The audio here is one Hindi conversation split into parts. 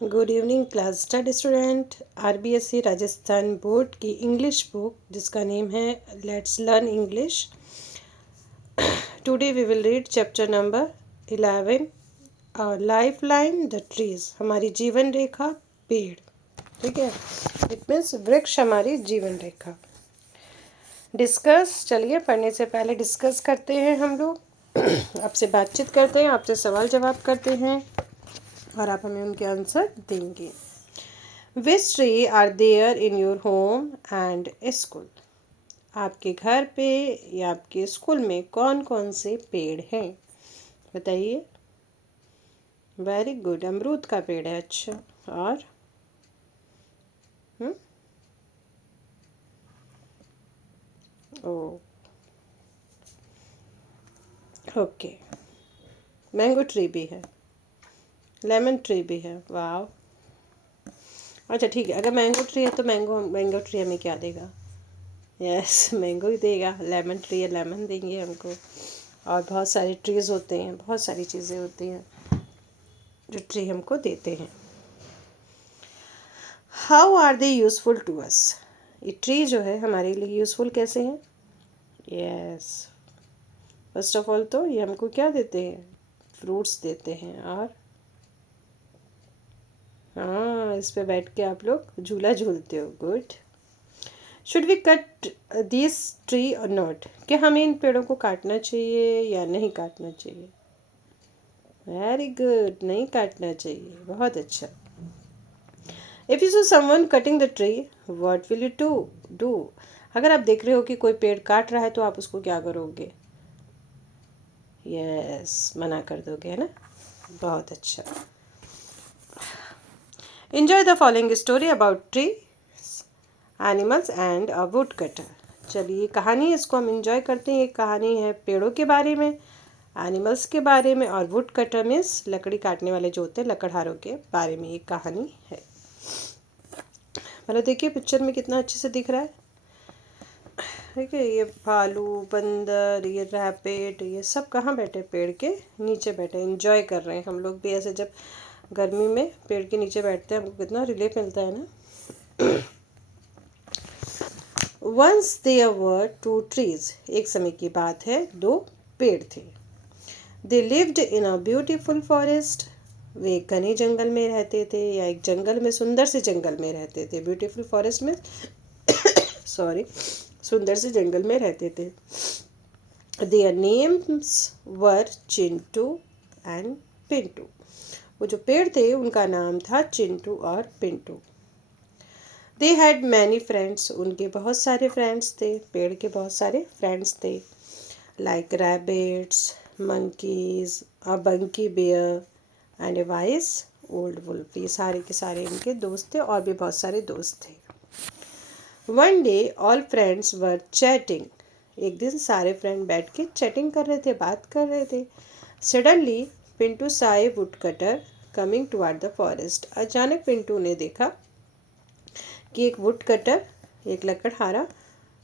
Good evening class study student. R B S C Rajasthan board की इंग्लिश बुक जिसका नेम है let's learn English. Today we will read chapter number 11 life line the trees. हमारी जीवन रेखा पेड़। ठीक है, इट मीन्स वृक्ष हमारी जीवन रेखा। डिस्कस, चलिए पढ़ने से पहले डिस्कस करते हैं हम लोग। आपसे बातचीत करते हैं, आपसे सवाल जवाब करते हैं और आप हमें उनके आंसर देंगे। Which tree are there in your home and school? आपके घर पे या आपके स्कूल में कौन कौन से पेड़ हैं बताइए। वेरी गुड, अमरूद का पेड़ है। अच्छा, और ओ ओके, मैंगो ट्री भी है, लेमन ट्री भी है। वाह, अच्छा ठीक है। अगर मैंगो ट्री है तो मैंगो ट्री हमें क्या देगा? यस, मैंगो ही देगा। लेमन ट्री है, लेमन देंगे हमको। और बहुत सारे ट्रीज़ होते हैं, बहुत सारी चीज़ें होती हैं जो ट्री हमको देते हैं। How are they useful to us? ये ट्री जो है हमारे लिए यूज़फुल कैसे हैं? यस, फर्स्ट ऑफ ऑल तो ये हमको क्या देते हैं? फ्रूट्स देते हैं। और हाँ, इस पे बैठ के आप लोग झूला झूलते हो। Good. Should we cut this tree or not? क्या हमें इन पेड़ों को काटना चाहिए या नहीं काटना चाहिए? वेरी गुड, नहीं काटना चाहिए। बहुत अच्छा। If you see someone cutting the tree, what will you do? अगर आप देख रहे हो कि कोई पेड़ काट रहा है तो आप उसको क्या करोगे? यस, मना कर दोगे, है ना? बहुत अच्छा। Enjoy the following story about trees, animals and a woodcutter. चलिए, कहानी इसको हम इंजॉय करते हैं। एक कहानी है पेड़ों के बारे में, एनिमल्स के बारे में, और वुड कटर मीन्स लकड़ी काटने वाले जो होते हैं, लकड़हारों के बारे में एक कहानी है। मतलब देखिए पिक्चर में कितना अच्छे से दिख रहा है। ठीक है, ये भालू, बंदर, ये रैबिट, ये सब कहाँ बैठे? पेड़ के नीचे बैठे, एंजॉय कर रहे हैं। हम लोग भी ऐसे जब गर्मी में पेड़ के नीचे बैठते हैं हमको कितना रिलीफ मिलता है ना। Once there were two trees, एक समय की बात है, दो पेड़ थे। They lived in a beautiful forest, वे एक घने जंगल में रहते थे या एक जंगल में, सुंदर से जंगल में रहते थे। ब्यूटीफुल फॉरेस्ट में सॉरी, सुंदर से जंगल में रहते थे। Their names were Chintu and Pintu. वो जो पेड़ थे उनका नाम था चिंटू और Pintu. They had many friends, उनके बहुत सारे फ्रेंड्स थे। पेड़ के बहुत सारे फ्रेंड्स थे। Like rabbits, monkeys, a bulky bear and a wise old wolf. ये सारे के सारे इनके दोस्त थे और भी बहुत सारे दोस्त थे। One day all friends were chatting, एक दिन सारे फ्रेंड बैठ के चैटिंग कर रहे थे, बात कर रहे थे। Suddenly Pintu saw a woodcutter coming toward the forest. अचानक पिंटू ने देखा कि एक वुड कटर, एक लकड़हारा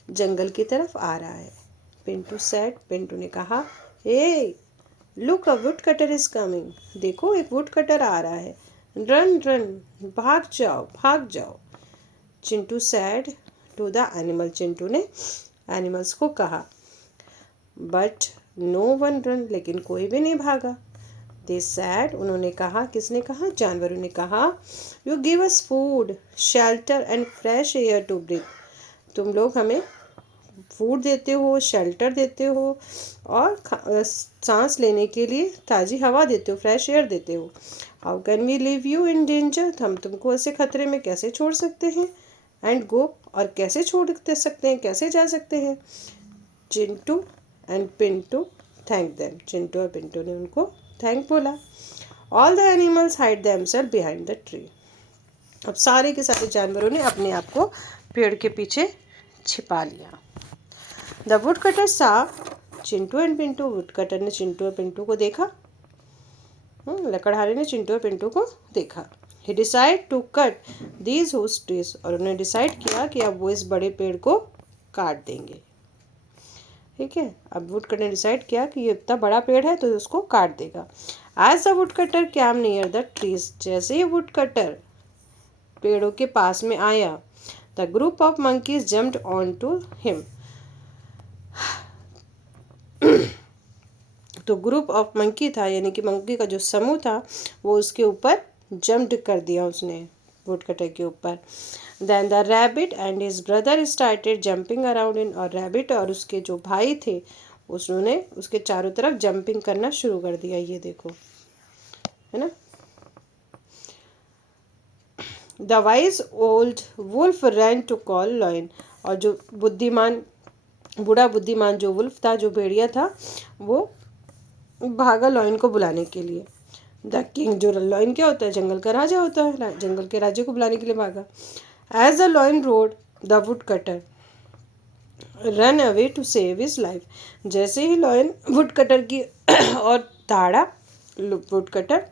जंगल की तरफ आ रहा है। पिंटू सेड, पिंटू ने कहा, ए look a would cutter is coming, देखो एक वुड कटर आ रहा है। रन रन, भाग जाओ भाग जाओ। Chintu said to the animal, Chintu ने एनिमल्स को कहा। बट नो वन रन, लेकिन कोई भी नहीं भागा। दे सैड, उन्होंने कहा, किसने कहा? जानवरों ने कहा, you give us food, shelter and fresh air to breathe. तुम लोग हमें फूड देते हो, शेल्टर देते हो और सांस लेने के लिए ताज़ी हवा देते हो, फ्रेश एयर देते हो। How can we leave you in danger? हम तुमको ऐसे खतरे में कैसे छोड़ सकते हैं? एंड गो, और कैसे छोड़ सकते हैं, कैसे जा सकते हैं? Chintu and Pintu thank them, Chintu और पिंटू ने उनको थैंक बोला। All the animals hide themselves behind the tree. अब सारे के सारे जानवरों ने अपने आप को पेड़ के पीछे छिपा लिया। द वुड कटर सा Chintu and Pintu, would cutter ने चिंटू और पिंटू को देखा। लकड़हारे ने चिंटू और पिंटू को देखा। He decide to cut these huge trees, और उन्होंने डिसाइड किया कि अब वो इस बड़े पेड़ को काट देंगे। ठीक है, अब वुड कटर ने डिसाइड किया कि ये इतना बड़ा पेड़ है तो उसको काट देगा। As the wood cutter came near the trees, जैसे ही वुड कटर पेड़ों के पास में आया, the group of monkeys jumped on to him, तो ग्रुप ऑफ मंकी था यानी कि मंकी का जो समूह था वो उसके ऊपर जम्प्ड कर दिया उसने, वुड कटर के ऊपर। Then the rabbit and his brother started jumping around in, और रैबिट और उसके जो भाई थे उन्होंने उसके चारों तरफ जंपिंग करना शुरू कर दिया, ये देखो, है ना। The wise old wolf ran to call lion, और जो बूढ़ा बुद्धिमान जो वुल्फ था, जो भेड़िया था, वो भागा लॉयन को बुलाने के लिए। द किंग, जो लॉयन क्या होता है, जंगल का राजा होता है, जंगल के राजे को बुलाने के लिए भागा। As the lion roared the wood cutter run away to save his life, जैसे ही लॉयन वुड कटर की और दौड़ा, वुड कटर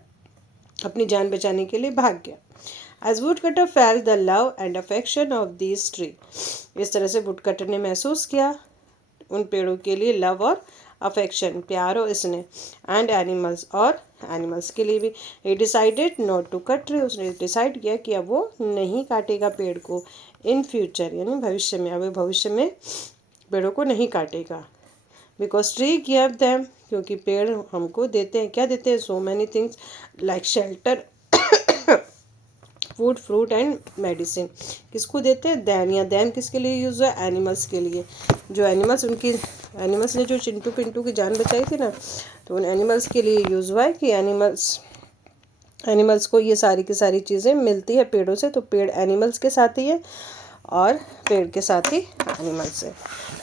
अपनी जान बचाने के लिए भाग गया। As woodcutter felt the love and affection of these tree, इस तरह से वुडकटर ने महसूस किया उन पेड़ों के लिए लव और अफेक्शन, प्यार और स्नेह, एंड एनिमल्स, और एनिमल्स के लिए भी। He decided not to cut tree, उसने डिसाइड किया कि अब वो नहीं काटेगा पेड़ को इन फ्यूचर, यानी भविष्य में, अब वो भविष्य में पेड़ों को नहीं काटेगा। बिकॉज ट्री गिव देम, क्योंकि पेड़ हमको देते हैं, क्या देते हैं, so many things like shelter, food, fruit and medicine. किसको देते हैं, दैन, या दैन किसके लिए यूज़ हुआ, एनिमल्स के लिए। जो एनिमल्स, उनकी एनिमल्स ने जो चिंटू पिंटू की जान बचाई थी ना, तो उन एनिमल्स के लिए यूज़ हुआ है कि एनिमल्स को ये सारी की सारी चीज़ें मिलती है पेड़ों से, तो पेड़ एनिमल्स के साथ ही है और पेड़ के साथ ही एनिमल्स है।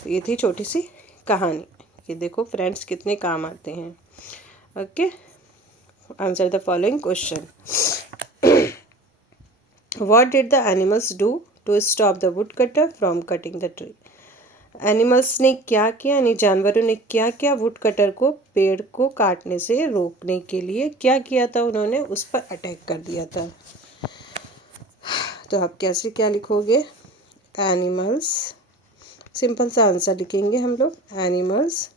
तो ये थी छोटी सी कहानी कि देखो फ्रेंड्स कितने काम आते हैं। Okay, answer the following question. What did the animals do to stop the woodcutter from cutting the tree? Animals ने क्या किया, यानी जानवरों ने क्या किया वुडकटर को पेड़ को काटने से रोकने के लिए, क्या किया था उन्होंने, उस पर अटैक कर दिया था। तो आप कैसे क्या लिखोगे, एनिमल्स, सिंपल सा आंसर लिखेंगे हम लोग, animals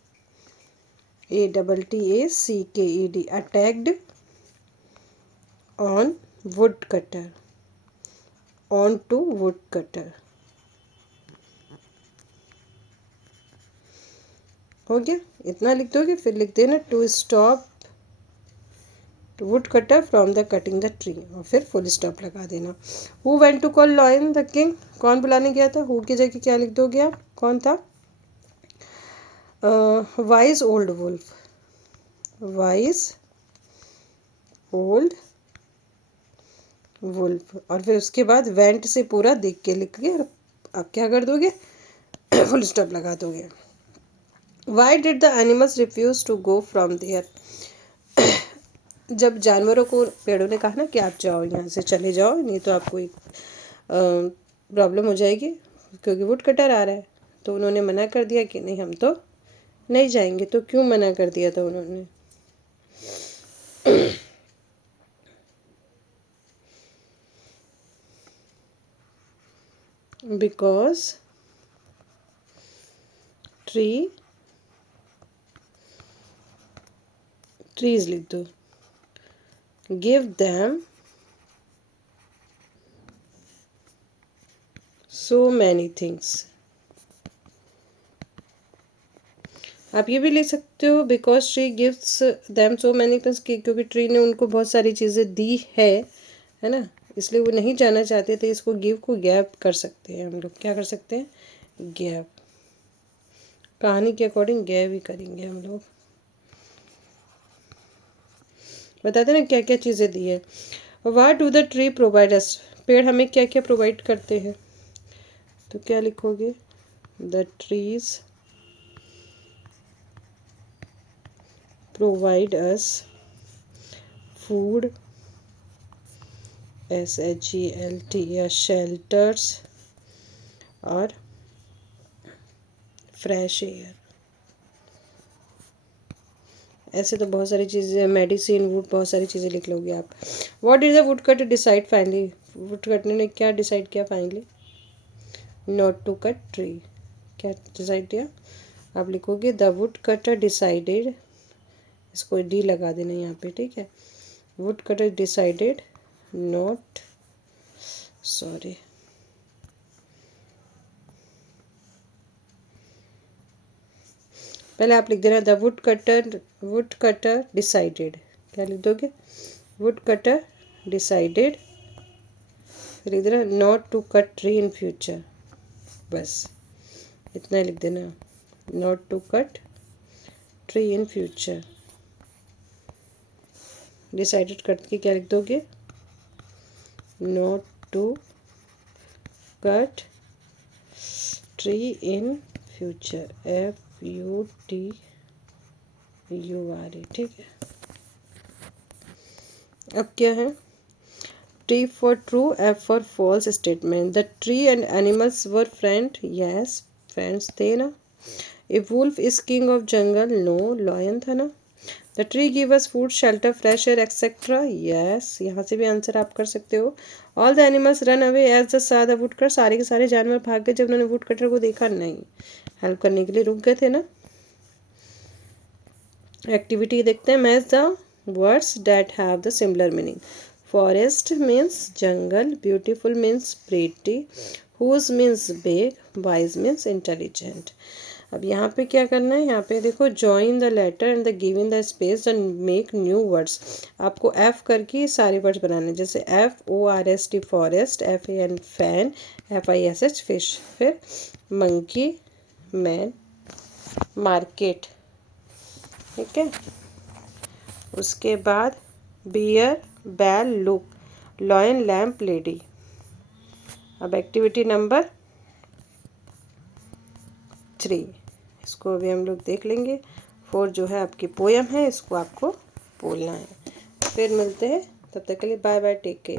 ATTACKED attacked on woodcutter, on to woodcutter. हो गया, इतना लिख दोगे, फिर लिख देना to stop woodcutter from the cutting the tree, और फिर फुल स्टॉप लगा देना। Who went to call lion the king, कौन बुलाने गया था, हु की जगह क्या लिख दोगे आप, कौन था, wise old wolf, wise old wolf, और फिर उसके बाद वेंट से पूरा देख के लिख के आप क्या कर दोगे, फुल स्टॉप लगा दोगे। Why did the animals refuse to go from there, जब जानवरों को पेड़ों ने कहा ना कि आप जाओ, यहाँ से चले जाओ, नहीं तो आपको एक प्रॉब्लम हो जाएगी क्योंकि वुड कटर आ रहा है, तो उन्होंने मना कर दिया कि नहीं हम तो नहीं जाएंगे। तो क्यों मना कर दिया था उन्होंने, बिकॉज ट्रीज लिख दो, give them so many things. आप ये भी लिख सकते हो because tree gives them so many things, क्योंकि ट्री ने उनको बहुत सारी चीज़ें दी है ना, इसलिए वो नहीं जाना चाहते थे। इसको गिव को गैप कर सकते हैं हम लोग, क्या कर सकते हैं, गैप, कहानी के अकॉर्डिंग गैप ही करेंगे हम लोग। बताते ना क्या क्या चीज़ें दी है। What do the tree provide us, पेड़ हमें क्या क्या प्रोवाइड करते हैं, तो क्या लिखोगे, the trees provide us food, SHELT, या शेल्टर्स, और फ्रेश एयर। ऐसे तो बहुत सारी चीज़ें, मेडिसिन, वुड, बहुत सारी चीज़ें लिख लोगे आप। What did the wood cutter decide finally, wood cutter ने क्या डिसाइड किया finally, not to cut tree, क्या डिसाइड किया, आप लिखोगे द वुड कटर डिसाइडेड, इसको डी लगा देना यहाँ पे, ठीक है। Wood cutter decided not, sorry, पहले आप लिख देना द वुड कटर डिसाइडेड, क्या लिख दोगे, वुड कटर डिसाइडेड, लिख देना not to cut tree in future, बस इतना लिख देना, not to cut tree in future. Decided cut के क्या लिख दोगे, not to cut tree in future, FUTURE, ठीक है। अब क्या है, T for true, F for false statement। The tree and animals were friend, yes, friends थे ना। A wolf is king of jungle, no, lion था ना। The tree give us food, shelter, fresh air, etc. Yes, यहाँ से भी आंसर आप कर सकते हो। All the animals run away as they saw the woodcutter। सारे के सारे जानवर भाग गए जब उन्होंने वुडकटर को देखा, नहीं, हेल्प करने के लिए रुक गए थे ना। एक्टिविटी देखते हैं, match the words that have the similar meaning. Forest means jungle, beautiful means pretty, huge means big, wise means intelligent. अब यहाँ पे क्या करना है, यहाँ पे देखो join the letter and the give in the space and make new words. आपको एफ करके सारे वर्ड्स बनाने, जैसे FORST forest, FAN fan, FISH fish, फिर मंकी, मैन, मार्केट, ठीक है। उसके बाद bear, bell, look, lion, lamp, lady. अब एक्टिविटी नंबर 3, इसको अभी हम लोग देख लेंगे। 4 जो है आपकी पोयम है, इसको आपको बोलना है। फिर मिलते हैं, तब तक के लिए बाय बाय, टेक केयर।